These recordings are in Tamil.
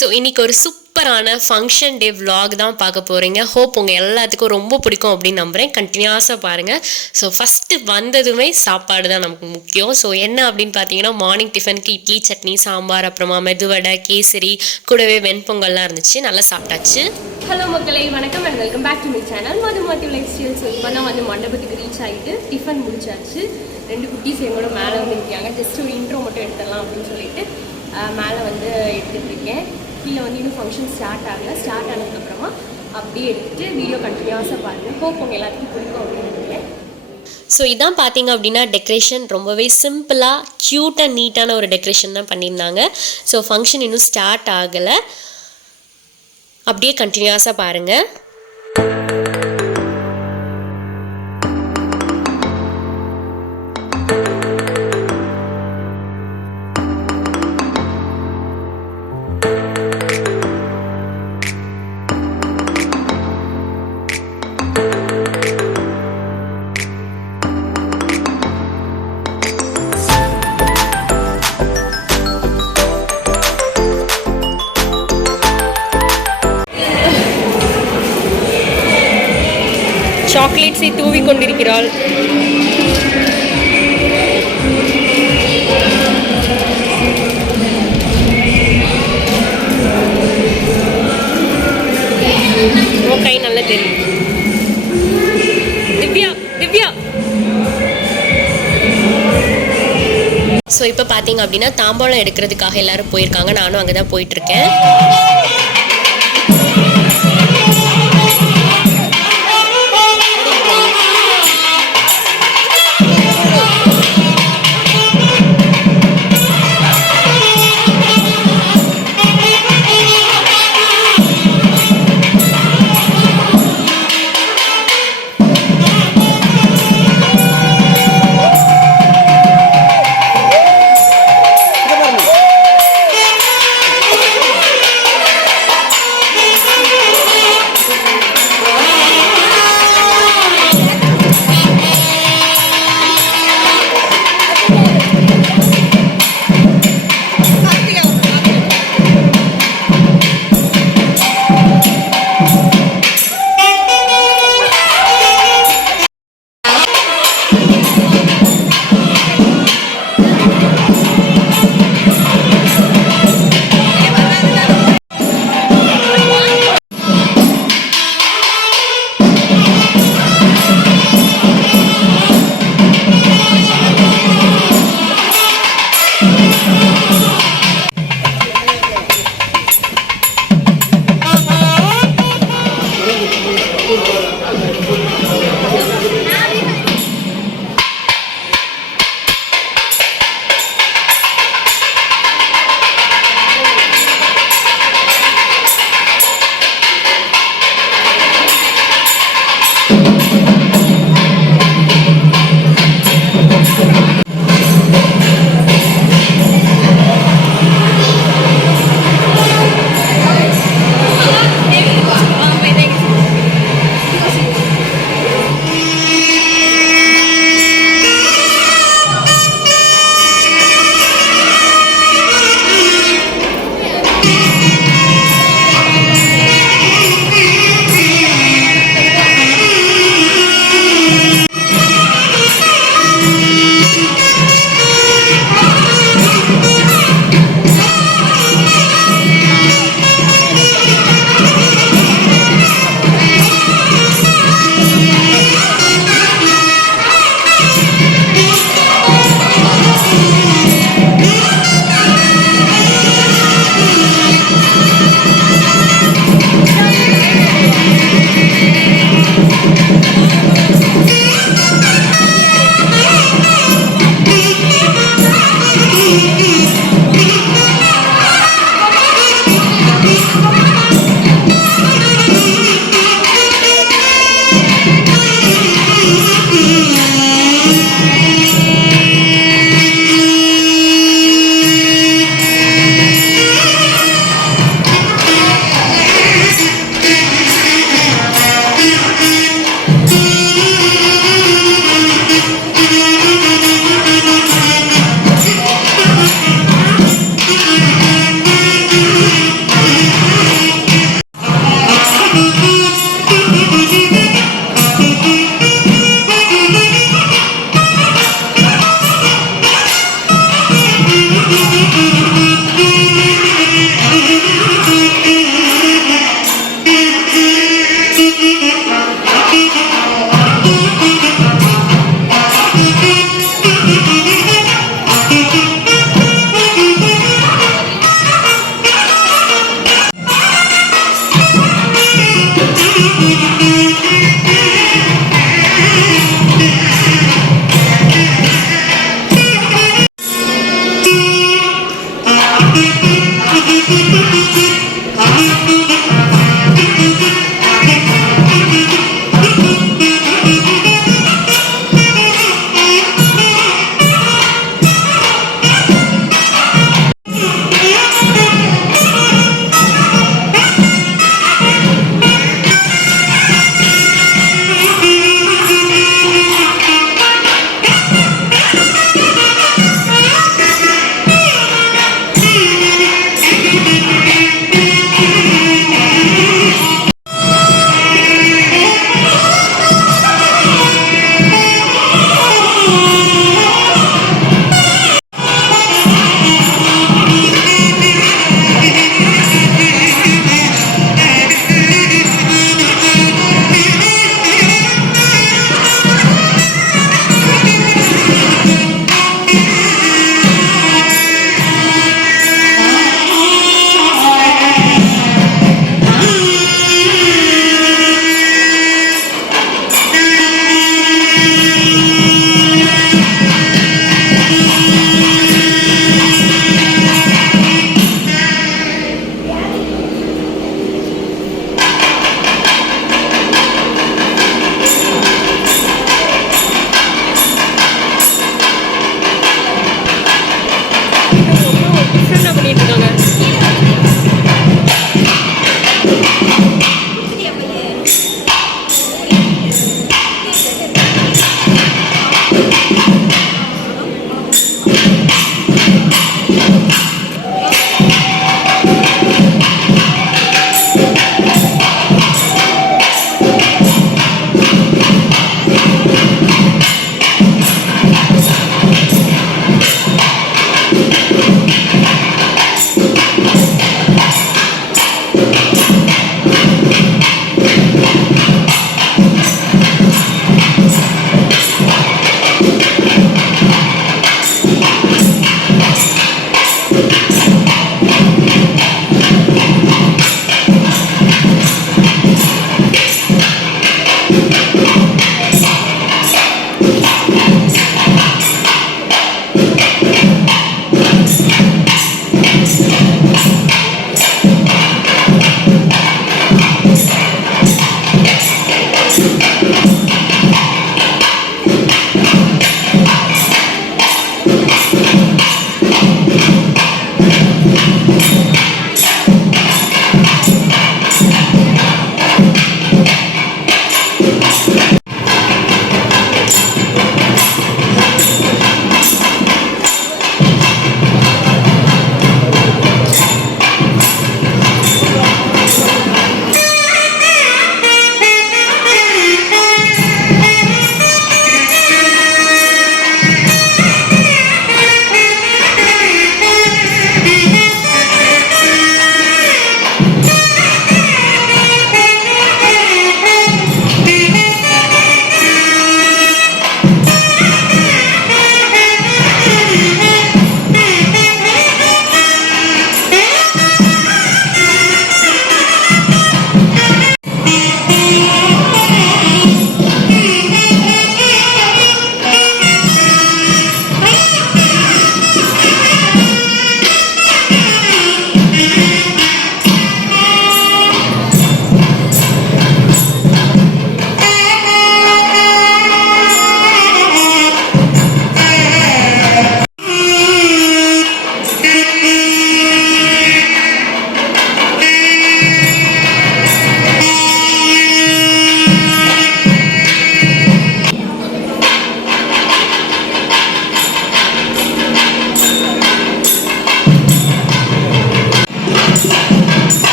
ஸோ இன்றைக்கி ஒரு சூப்பரான ஃபங்க்ஷன் டே vlog தான் பார்க்க போகிறீங்க. ஹோப் உங்கள் எல்லாத்துக்கும் ரொம்ப பிடிக்கும் அப்படின்னு நம்புகிறேன். கண்டினியூஸாக பாருங்கள். ஸோ ஃபஸ்ட்டு வந்ததுமே சாப்பாடு தான் நமக்கு முக்கியம். ஸோ என்ன அப்படின்னு பார்த்தீங்கன்னா, மார்னிங் டிஃபனுக்கு இட்லி சட்னி சாம்பார், அப்புறமா மெதுவடை, கேசரி, கூடவே வெண்பொங்கல்லாம் இருந்துச்சு. நல்லா சாப்பிட்டாச்சு. ஹலோ மக்களே, வணக்கம் and welcome back to my channel Madhumadev lifestyle. So இப்போ தான் வந்து மண்டபத்துக்கு ரீச் ஆகிட்டு டிஃபன் முடிச்சாச்சு. 2 குட்டீஸ் எங்களோட மேலே வந்து இருக்காங்க. ஜஸ்ட் ஒரு இன்ட்ரோ மட்டும் எடுத்துடலாம் அப்படின்னு சொல்லிட்டு மேலே வந்து எடுத்துகிட்டு இருக்கேன். கீழே வந்து இன்னும் ஃபங்க்ஷன் ஸ்டார்ட் ஆகலை. ஸ்டார்ட் ஆனதுக்கப்புறமா அப்படியே எடுத்துகிட்டு வீடியோ கண்டினியூஸாக பாருங்கள். ஹோப் உங்கள் எல்லாத்துக்கும் பிடிக்கும் அப்படின்னு நினைக்கிறேன். ஸோ இதான் பார்த்தீங்க அப்படின்னா டெக்கரேஷன் ரொம்பவே சிம்பிளாக க்யூட்டாக நீட்டான ஒரு டெக்கரேஷன் தான் பண்ணியிருந்தாங்க. ஸோ ஃபங்க்ஷன் இன்னும் ஸ்டார்ட் ஆகலை. அப்படியே கண்டினியூஸாக பாருங்கள். சாக்லேட்ஸை தூவி கொண்டிருக்கிறாள். கை நல்லா தெரியும். திவ்யா திவ்யா. ஸோ இப்போ பார்த்தீங்க அப்படின்னா தாம்பாளம் எடுக்கிறதுக்காக எல்லாரும் போயிருக்காங்க. நானும் அங்கே தான் போயிட்டுருக்கேன்.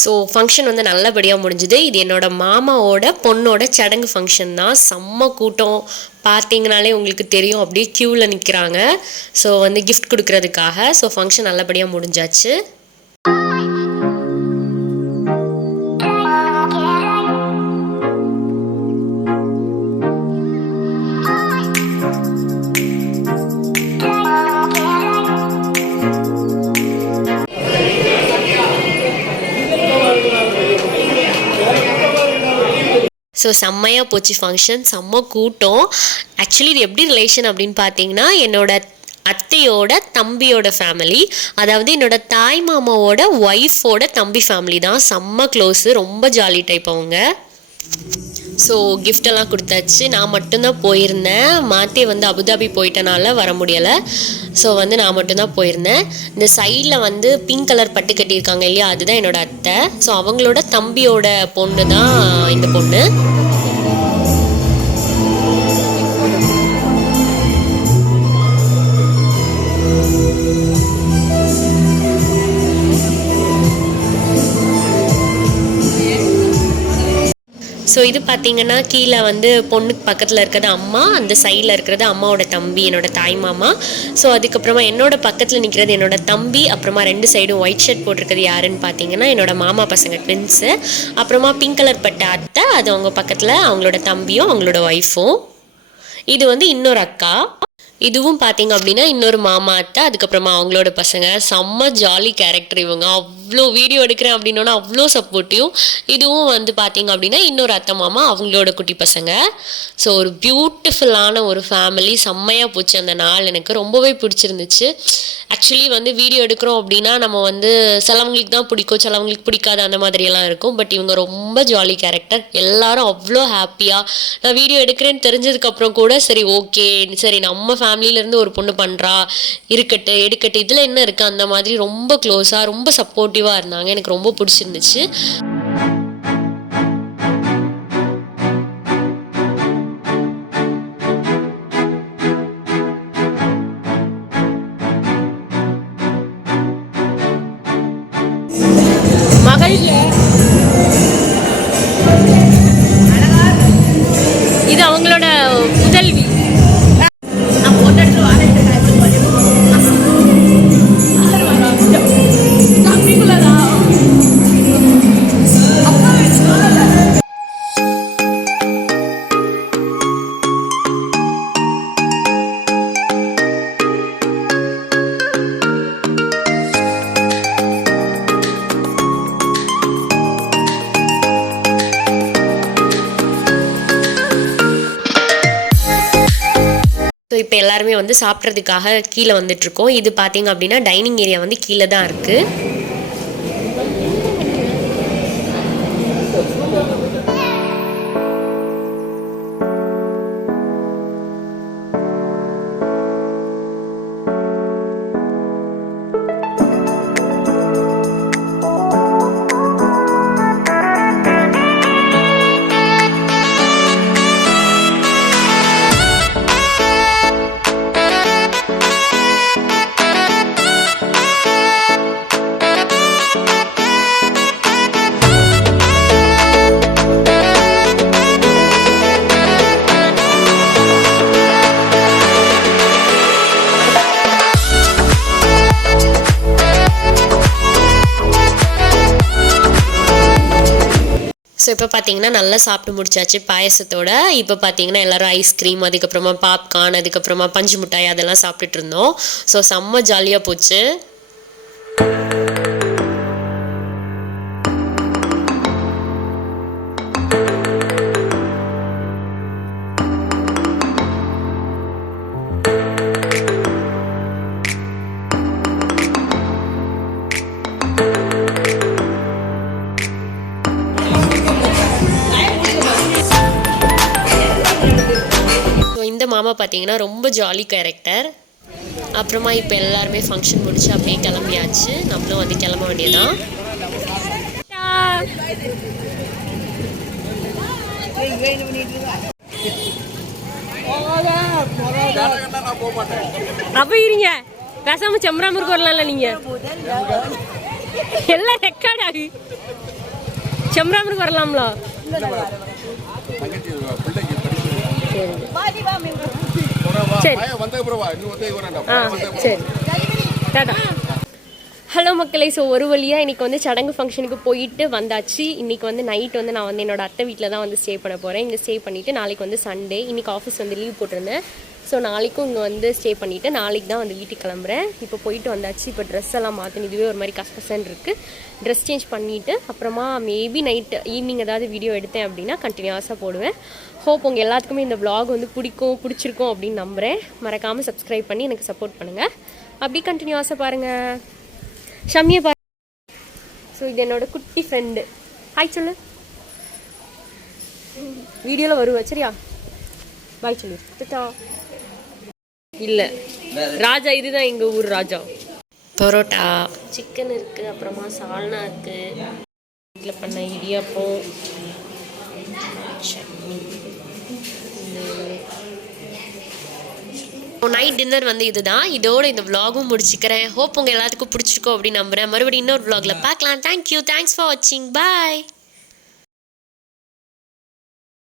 ஸோ ஃபங்க்ஷன் வந்து நல்லபடியாக முடிஞ்சுது. இது என்னோட மாமாவோட பொண்ணோட சடங்கு ஃபங்க்ஷன் தான். செம்ம கூட்டம், பார்த்தீங்கனாலே உங்களுக்கு தெரியும், அப்படியே க்யூவில் நிற்கிறாங்க. ஸோ வந்து கிஃப்ட் கொடுக்கறதுக்காக. ஸோ ஃபங்க்ஷன் நல்லபடியாக முடிஞ்சாச்சு. ஸோ செம்மையாக போச்சு ஃபங்க்ஷன், செம்ம கூட்டம். ஆக்சுவலி இது எப்படி ரிலேஷன் அப்படின்னு பார்த்தீங்கன்னா, என்னோட அத்தையோட தம்பியோட ஃபேமிலி, அதாவது என்னோட தாய் மாமாவோட ஒய்ஃபோட தம்பி ஃபேமிலி தான். செம்ம க்ளோஸு, ரொம்ப ஜாலி டைப் அவங்க. ஸோ கிஃப்டெல்லாம் கொடுத்தாச்சு. நான் மட்டும்தான் போயிருந்தேன். மாத்தே வந்து அபுதாபி போயிட்டனால வர முடியலை. ஸோ வந்து நான் மட்டும்தான் போயிருந்தேன். இந்த சைடில் வந்து பிங்க் கலர் பட்டு கட்டியிருக்காங்க இல்லையா, அதுதான் என்னோட அத்தை. ஸோ அவங்களோட தம்பியோட பொண்ணு தான் இந்த பொண்ணு. ஸோ இது பார்த்திங்கன்னா கீழே வந்து பொண்ணுக்கு பக்கத்தில் இருக்கிறது அம்மா, அந்த சைடில் இருக்கிறது அம்மாவோட தம்பி, என்னோட தாய் மாமா. ஸோ அதுக்கப்புறமா என்னோட பக்கத்தில் நிற்கிறது என்னோட தம்பி. அப்புறமா 2 சைடும் ஒயிட் ஷர்ட் போட்டிருக்கிறது யாருன்னு பார்த்தீங்கன்னா என்னோட மாமா பசங்க ட்வின்ஸு. அப்புறமா பிங்க் கலர் பட்ட அத்தை, அது அவங்க பக்கத்தில் அவங்களோட தம்பியும் அவங்களோட ஒய்ஃபும். இது வந்து இன்னொரு அக்கா. இதுவும் பார்த்தீங்க அப்படின்னா இன்னொரு மாமா அத்தை, அதுக்கப்புறமா அவங்களோட பசங்க. செம்ம ஜாலி கேரக்டர் இவங்க. அவ்வளோ வீடியோ எடுக்கிறேன் அப்படின்னா அவ்வளோ சப்போர்ட்டிவ். இதுவும் வந்து பார்த்தீங்க அப்படின்னா இன்னொரு அத்தை மாமா, அவங்களோட குட்டி பசங்க. ஸோ ஒரு பியூட்டிஃபுல்லான ஒரு ஃபேமிலி. செம்மையாக போச்சு அந்த நாள், எனக்கு ரொம்பவே பிடிச்சிருந்துச்சு. ஆக்சுவலி வந்து வீடியோ எடுக்கிறோம் அப்படின்னா நம்ம வந்து சிலவங்களுக்கு தான் பிடிக்கும், சிலவங்களுக்கு பிடிக்காது, அந்த மாதிரியெல்லாம் இருக்கும். பட் இவங்க ரொம்ப ஜாலி கேரக்டர். எல்லாரும் அவ்வளோ ஹாப்பியாக, நான் வீடியோ எடுக்கிறேன்னு தெரிஞ்சதுக்கப்புறம் கூட சரி ஓகே, சரி நம்ம ஃபேமிலியிலேருந்து ஒரு பொண்ணு பண்ணுறா, இருக்கட்டு எடுக்கட்டு, இதில் என்ன இருக்குது, அந்த மாதிரி ரொம்ப க்ளோஸாக ரொம்ப சப்போர்ட்டிவாக இருந்தாங்க. எனக்கு ரொம்ப பிடிச்சிருந்துச்சு. இது அவங்களோட முதல்வி. ஸோ இப்போ எல்லாருமே வந்து சாப்பிட்றதுக்காக கீழே வந்துட்டுருக்கோம். இது பார்த்தீங்க அப்படின்னா டைனிங் ஏரியா வந்து கீழே தான் இருக்குது. ஸோ இப்போ பார்த்தீங்கன்னா நல்லா சாப்பிட்டு முடிச்சாச்சு பாயசத்தோட. இப்போ பார்த்தீங்கன்னா எல்லோரும் ஐஸ்கிரீம், அதுக்கப்புறமா பாப்கார்ன், அதுக்கப்புறமா பஞ்சு மிட்டாய் அதெல்லாம் சாப்பிட்டுட்டு இருந்தோம். ஸோ செம்ம ஜாலியாக போச்சு. இந்த மாமா பார்த்தீங்கன்னா ரொம்ப ஜாலி கேரக்டர். அப்புறமா இப்போ எல்லாருமே ஃபங்க்ஷன் முடிச்சு அப்படியே கிளம்பியாச்சு. நம்மளும் வந்து கிளம்ப வேண்டியதான். அப்ப இருங்க, பேசாம செம்பராமூருக்கு வரலாம்ல. நீங்க எல்லாம் ரெக்கார்ட் ஆகி செம்பராமூருக்கு வரலாம்ல. ஹலோ மக்களை, ஸோ ஒரு வழியாக இன்றைக்கி வந்து சடங்கு ஃபங்க்ஷனுக்கு போயிட்டு வந்தாச்சு. இன்றைக்கி வந்து நைட் வந்து நான் வந்து என்னோட அத்தை வீட்டில் தான் வந்து ஸ்டே பண்ண போகிறேன். இங்கே ஸ்டே பண்ணிவிட்டு நாளைக்கு வந்து சண்டே. இன்றைக்கி ஆஃபீஸ் வந்து லீவ் போட்டிருந்தேன். ஸோ நாளைக்கும் இங்கே வந்து ஸ்டே பண்ணிவிட்டு நாளைக்கு தான் வந்து வீட்டுக்கு கிளம்புறேன். இப்போ போயிட்டு வந்தாச்சு. இப்போ ட்ரெஸ் எல்லாம் மாற்றணும். இதுவே ஒரு மாதிரி கஷ்டம் இருக்குது. ட்ரெஸ் சேஞ்ச் பண்ணிவிட்டு அப்புறமா மேபி நைட்டு ஈவினிங் ஏதாவது வீடியோ எடுத்தேன் அப்படின்னா கண்டினியூஸாக போடுவேன். ஹோப் உங்கள் எல்லாத்துக்குமே இந்த vlog வந்து பிடிச்சிருக்கும் அப்படின்னு நம்புகிறேன். மறக்காமல் சப்ஸ்கிரைப் பண்ணி எனக்கு சப்போர்ட் பண்ணுங்கள். அப்படி கண்டினியூஸாக பாருங்கள். ஷம்மியை பாரு. ஸோ இது என்னோட குட்டி ஃப்ரெண்டு. ஹாய் சொல்லு. வீடியோவில் வருவேன் சரியா? பாய் சொல்லு. இல்லை ராஜா, இதுதான் எங்கள் ஊர் ராஜா. பரோட்டா, சிக்கன் இருக்குது, அப்புறமா சால்னா இருக்குது, வீட்டில் பண்ண இடியாப்பம், சட்னி. நைட் டின்னர் வந்து இதுதான். இதோட இந்த vlog-ம் முடிச்சுக்கிறேன். ஹோப் உங்கள் எல்லாத்துக்கும் பிடிச்சிருக்கோம் அப்படின்னு நம்புகிறேன். மறுபடியும் இன்னொரு vlog-ல பார்க்கலாம். தேங்க்யூ. தேங்க்ஸ் ஃபார் வாட்சிங். பாய்.